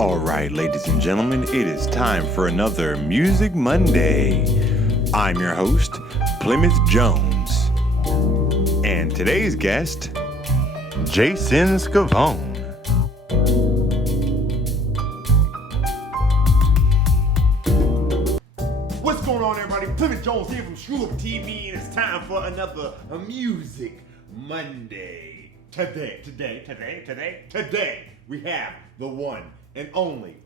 All right, ladies and gentlemen, it is time for another Music Monday. I'm your host, Plymouth Jones. And today's guest, JasonScavone. What's going on, everybody? Plymouth Jones here from ScrewUp TV, and it's time for another Music Monday. Today, we have the one and only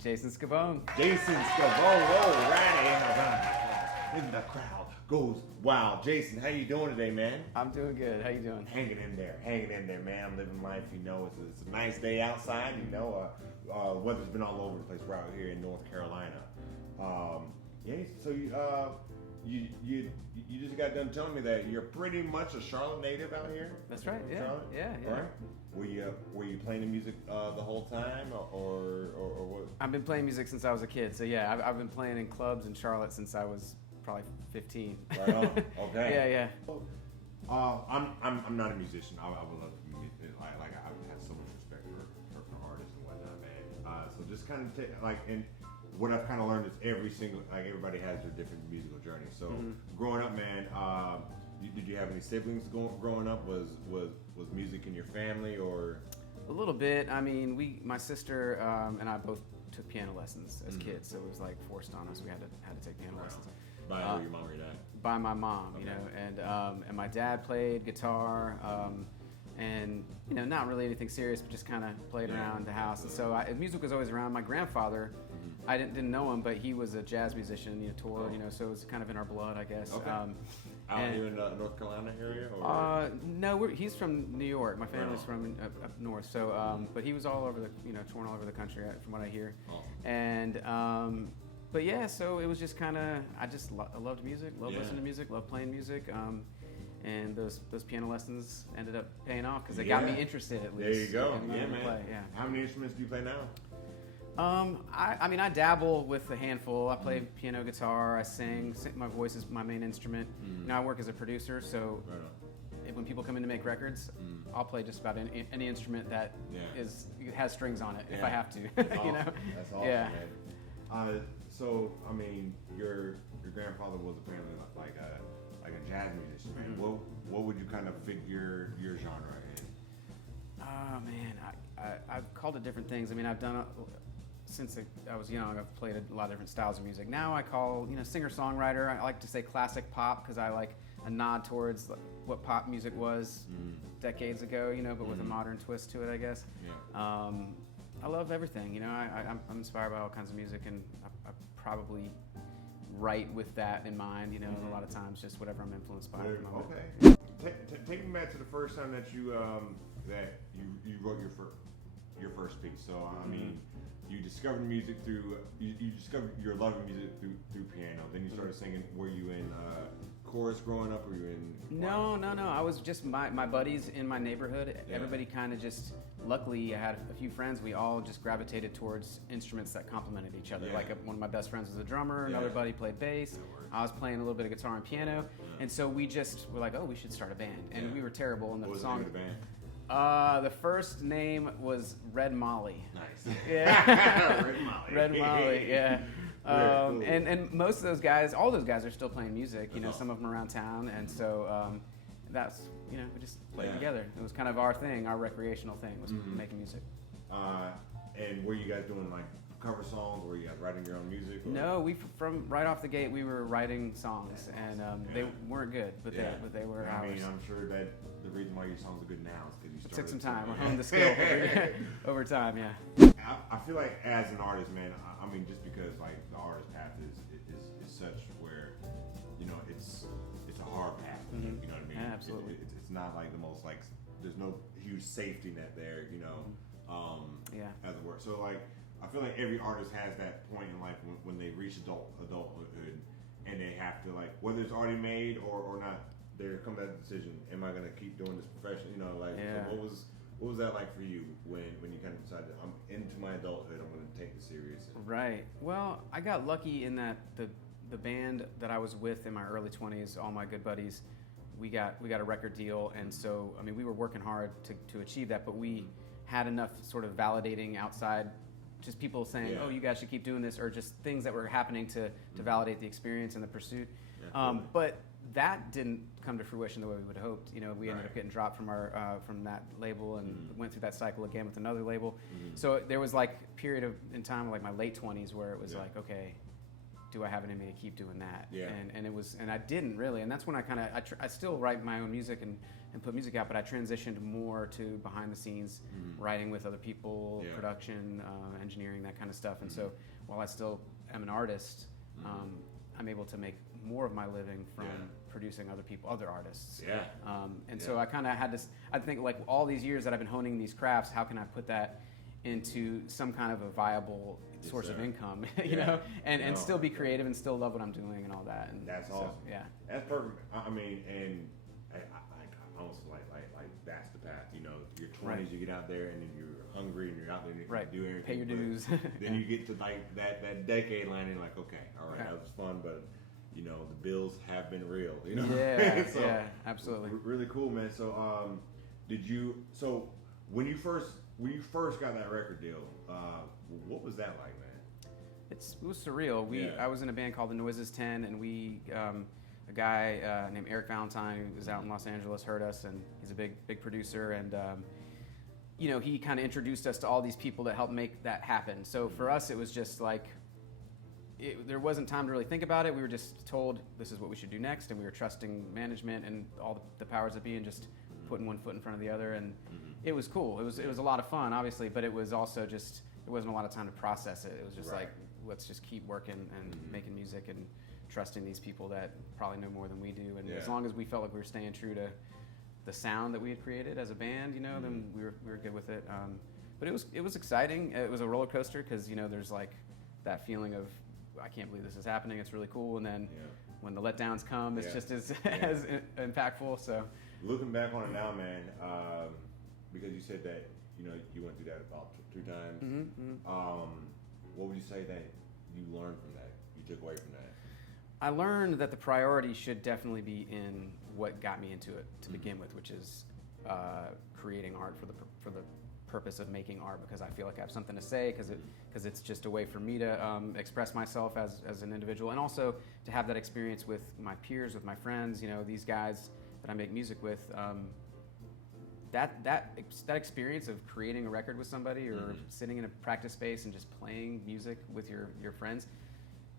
JasonScavone. JasonScavone. Alrighty, and the crowd goes wild. Jason, how you doing today, man? I'm doing good. How you doing? Hanging in there, man. I'm living life. You know, it's a nice day outside. You know, weather's been all over the place. We're out here in North Carolina. Yeah. So you just got done telling me that you're pretty much a Charlotte native out here. That's right. Yeah. Charlotte? Yeah. Right? Were you playing the music the whole time, or what? I've been playing music since I was a kid. So yeah, I've been playing in clubs in Charlotte since I was probably 15. Right on. Okay. Yeah. I'm not a musician. I would love to be like I have so much respect for artists and whatnot, man. So just kind of and what I've kind of learned is everybody has their different musical journey. So growing up, man, did you have any siblings growing up? Was music in your family or? A little bit. I mean, my sister and I both took piano lessons as kids, so it was like forced on us. We had to take piano lessons. By your mom or your dad? By my mom, Okay. you know, and my dad played guitar. And not really anything serious, but just kind of played around the house. And so music was always around. My grandfather, I didn't know him, but he was a jazz musician. Toured, so it was kind of in our blood, I guess. Okay. Out here in the North Carolina area? Or? No, he's from New York. My family's from up north. So, but he was all over touring all over the country, from what I hear. Oh. And but yeah, so it was just kind of I loved music, loved listening to music, loved playing music. And those piano lessons ended up paying off because they got me interested at least. There you go. Yeah, man. Play, yeah. How many instruments do you play now? I dabble with a handful. I play piano, guitar. I sing. My voice is my main instrument. I work as a producer, so when people come in to make records, I'll play just about any instrument that has strings on it if I have to. That's awesome. That's awesome, yeah. Man. So I mean, your grandfather was apparently like a jazz musician, man. What would you kind of fit your genre in? Oh man, I've called it different things. I mean, I've done since I was young. I've played a lot of different styles of music. Now I call singer-songwriter. I like to say classic pop because I like a nod towards what pop music was decades ago. But with a modern twist to it, I guess. Yeah. I love everything. I'm inspired by all kinds of music, and I probably write with that in mind. A lot of times just whatever I'm influenced by. Okay. Take me back to the first time that you wrote your first piece. So I mean, you discovered music through you discovered your love of music through piano. Then you started singing. Were you in chorus growing up? Or were you in? No. I was just my buddies in my neighborhood. Yeah. Everybody kind of just. Luckily, I had a few friends. We all just gravitated towards instruments that complemented each other. Yeah. Like one of my best friends was a drummer. Another buddy played bass. I was playing a little bit of guitar and piano. And so we just were like, oh, we should start a band. And we were terrible in the song. What was the name of the band? The first name was Red Molly. Nice. Yeah. Red Molly. Red Molly. Yeah. Cool. And most of those guys, all those guys are still playing music. That's awesome. Some of them around town. And so that's. We just played together. It was kind of our thing, our recreational thing was making music. And were you guys doing like cover songs? Were you guys writing your own music? Or? No, from right off the gate we were writing songs, and they weren't good, but they were ours. I mean, I'm sure that the reason why your songs are good now is because you started. It took some time. I honed the skill over time. Yeah. I feel like as an artist, man. I mean, just because like the artist path is such where it's a hard path. You know what I mean? Yeah, absolutely. It's not like the most there's no huge safety net there, as it were. So like, I feel like every artist has that point in life when they reach adulthood and they have to whether it's already made or not, there comes that decision. Am I going to keep doing this profession? So what was that like for you when you kind of decided I'm into my adulthood, I'm going to take this serious? Right. Well, I got lucky in that the band that I was with in my early 20s, all my good buddies, we got a record deal, and so I mean we were working hard to achieve that, but we had enough sort of validating outside just people saying, "Oh, you guys should keep doing this," or just things that were happening to validate the experience and the pursuit. But that didn't come to fruition the way we would have hoped. You know, we ended up getting dropped from our from that label and went through that cycle again with another label. So there was like a period in time, like my late 20s, where it was like, okay, do I have it in me to keep doing that? And it was, and I didn't really. And that's when I kind of, I still write my own music and put music out, but I transitioned more to behind the scenes, writing with other people, production, engineering, that kind of stuff. And so while I still am an artist, I'm able to make more of my living from producing other artists. So I kind of had this, I think like all these years that I've been honing these crafts, how can I put that into some kind of a viable source of income, you know, and still be creative and still love what I'm doing and all that. And that's so, awesome. Yeah. That's perfect. I mean, and I almost like that's the path, you know, your 20s, you get out there and then you're hungry and you're out there and you can do everything. Pay your dues. Then you get to like that decade line and you're like, okay, all right, that was fun, but you know, the bills have been real, you know? Yeah, absolutely. Really cool, man. So, when you first got that record deal, what was that like, man? It was surreal. I was in a band called The Noises 10, and we, a guy named Eric Valentine, who was out in Los Angeles, heard us, and he's a big producer, and you know, he kind of introduced us to all these people that helped make that happen. So for us, it was just like, there wasn't time to really think about it. We were just told this is what we should do next, and we were trusting management and all the powers that be, and just putting one foot in front of the other. And it was cool. It was a lot of fun, obviously, but it was also just, there wasn't a lot of time to process it. It was just like, let's just keep working and making music and trusting these people that probably know more than we do. And as long as we felt like we were staying true to the sound that we had created as a band, you know, then we were good with it. But it was exciting. It was a roller coaster because, you know, there's like that feeling of, I can't believe this is happening. It's really cool. And then when the letdowns come, it's just as impactful. So looking back on it now, man, because you said that, you know, you went through that about 2 times. What would you say that you learned from that? You took away from that? I learned that the priority should definitely be in what got me into it to begin with, which is creating art for the purpose of making art, because I feel like I have something to say, because it's just a way for me to express myself as an individual, and also to have that experience with my peers, with my friends, you know, these guys that I make music with. That experience of creating a record with somebody, or sitting in a practice space and just playing music with your friends,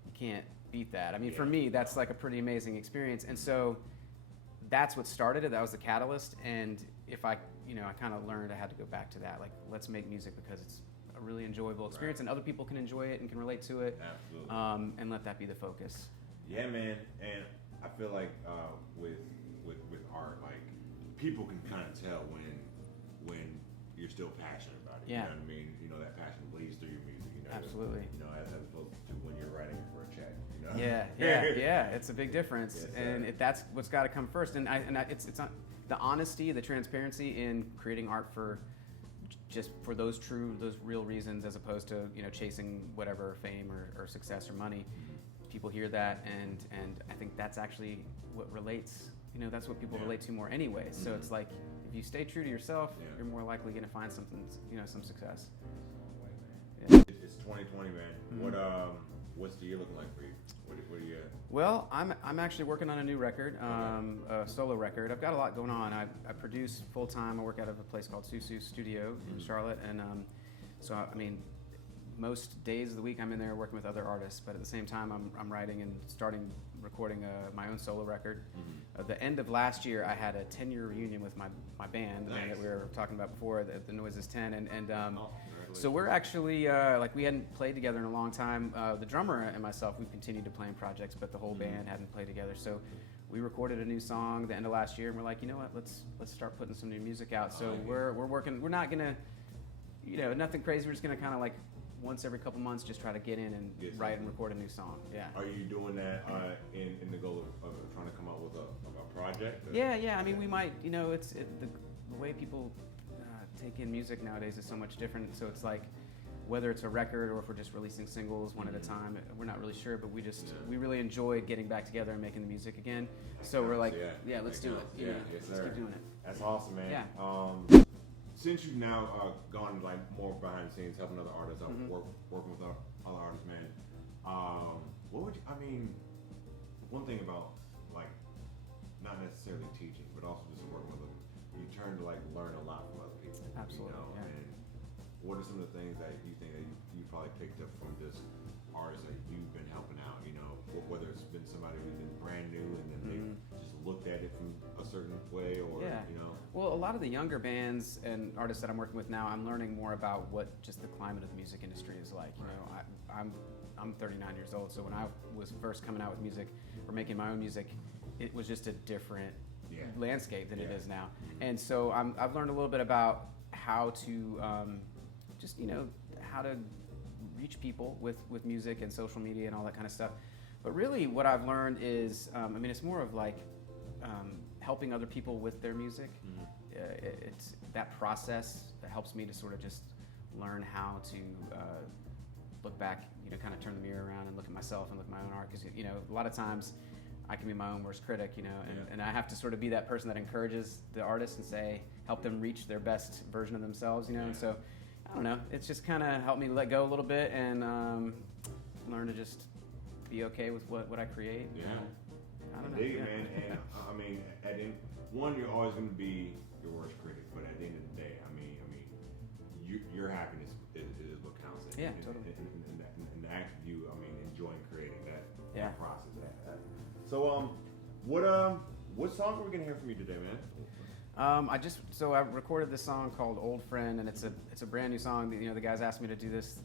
you can't beat that. I mean, for me, that's like a pretty amazing experience, and so that's what started it. That was the catalyst. And if I kind of learned I had to go back to that. Like, let's make music because it's a really enjoyable experience, and other people can enjoy it and can relate to it. Absolutely. And let that be the focus. Yeah, man. And I feel like with art, like, people can kind of tell when you're still passionate about it. You know what I mean? You know, that passion bleeds through your music. You know, absolutely. You know, as opposed to when you're writing it for a check. You know? Yeah. It's a big difference, and that's what's got to come first. And it's not the honesty, the transparency in creating art for just for those real reasons, as opposed to, you know, chasing whatever fame or success or money. People hear that, and I think that's actually what relates. You know, that's what people relate to more anyway. So it's like, if you stay true to yourself, you're more likely going to find something, you know, some success. It's 2020, man. What's the year looking like for you? What are you at? Well, I'm actually working on a new record, a solo record. I've got a lot going on. I produce full time. I work out of a place called Susu Studio in Charlotte, and so I mean, most days of the week I'm in there working with other artists. But at the same time, I'm writing and starting recording my own solo record. At the end of last year, I had a 10-year reunion with my band, the band that we were talking about before, the Noises 10, and so we're actually like, we hadn't played together in a long time. The drummer and myself, we've continued to play in projects, but the whole band hadn't played together. So we recorded a new song the end of last year, and we're like, you know what? Let's start putting some new music out. So we're working. We're not gonna, you know, nothing crazy. We're just gonna kind of like once every couple months just try to get in and write and record a new song. Yeah. Are you doing that in the goal of trying to come up with a project? Or? Yeah. I mean, we might. You know, the way people take in music nowadays is so much different. So it's like, whether it's a record or if we're just releasing singles one at a time, we're not really sure. But we really enjoyed getting back together and making the music again. So we're like, let's do it. You know, let's keep doing it. That's awesome, man. Yeah. since you've now gone like more behind the scenes, helping other artists out, working with other artists, man, what would you? I mean, one thing about like not necessarily teaching, but also just working with them, you turn to like learn a lot from other people. Absolutely. You know? Yeah. And what are some of the things that you think that you probably picked up from just artists that you've been helping out? You know, whether it's been somebody who's been brand new and then they just looked at it from a certain way, or you know. Well, a lot of the younger bands and artists that I'm working with now, I'm learning more about what just the climate of the music industry is like. You know, I'm 39 years old, so when I was first coming out with music or making my own music, it was just a different landscape than it is now. And so I've learned a little bit about how to just, you know, how to reach people with music and social media and all that kind of stuff. But really what I've learned is, I mean, it's more of like helping other people with their music. It's that process that helps me to sort of just learn how to look back, you know, kind of turn the mirror around and look at myself and look at my own art. Because, you know, a lot of times I can be my own worst critic, you know, and I have to sort of be that person that encourages the artist and say, help them reach their best version of themselves, you know. And so, I don't know, it's just kind of helped me let go a little bit and learn to just be okay with what I create. Yeah. I don't know. Dig it, man. And I mean, you're always going to be your worst critic, but at the end of the day, I mean, your happiness is what counts. Yeah, totally. And the act of you, I mean, enjoying creating that process. So, what song are we gonna hear from you today, man? I recorded this song called "Old Friend," and it's a brand new song. You know, the guys asked me to do this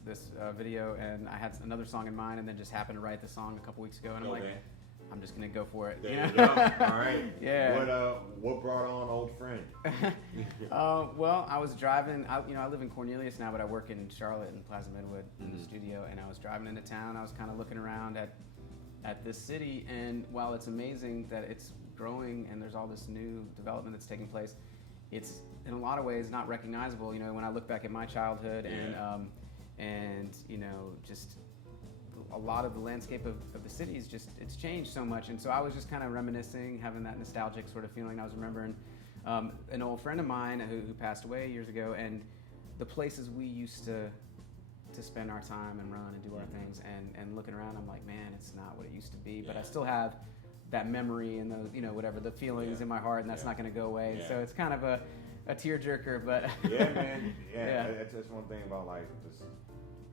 video, and I had another song in mind, and then just happened to write the song a couple weeks ago, and I'm like, I'm just gonna go for it. There you go. All right. Yeah. What brought on "Old Friend"? Well, I was driving. I live in Cornelius now, but I work in Charlotte in Plaza Midwood in the studio, and I was driving into town. I was kind of looking around at this city, and while it's amazing that it's growing and there's all this new development that's taking place, it's in a lot of ways not recognizable. You know, when I look back at my childhood and you know, just a lot of the landscape of the city is just, it's changed so much. And so I was just kind of reminiscing, having that nostalgic sort of feeling. I was remembering an old friend of mine who passed away years ago, and the places we used to spend our time and run and do our things, and looking around, I'm like, man, it's not what it used to be, but I still have that memory and those, you know, whatever, the feelings in my heart, and that's not going to go away. Yeah. So it's kind of a tearjerker, but yeah, man, that's one thing about like this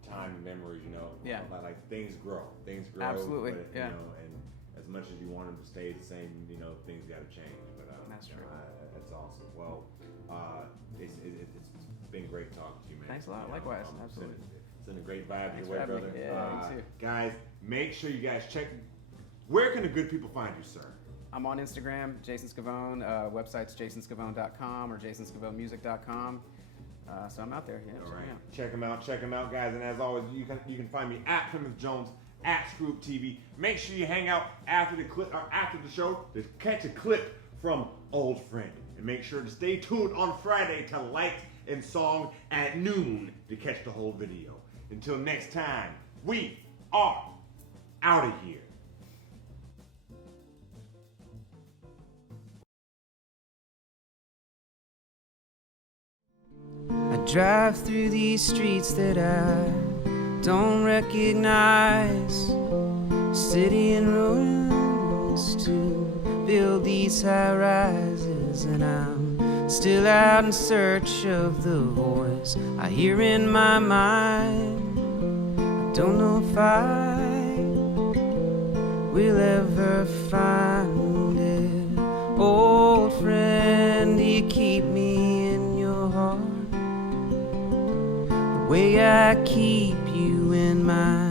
time and memories, you know. About, like things grow, absolutely, but, you know, and as much as you want them to stay the same, you know, things got to change. But that's true. That's awesome. Well, it's been great talking to you, man. Thanks a lot. Likewise, absolutely. Sending a great vibe your way, brother. Yeah, you too. Guys, make sure you guys check. Where can the good people find you, sir? I'm on Instagram, JasonScavone. Website's jasonscavone.com or jasonscavonemusic.com. So I'm out there. Yeah, all right. Check them out, guys. And as always, you can find me at Plymouth Jones at ScrewUp TV. Make sure you hang out after the clip or after the show to catch a clip from Old Friend. And make sure to stay tuned on Friday to Light and Song at noon to catch the whole video. Until next time, we are out of here. I drive through these streets that I don't recognize, city in ruins to build these high rises, and I'm still out in search of the voice I hear in my mind. I don't know if I will ever find it. Old friend, do you keep me in your heart the way I keep you in mine?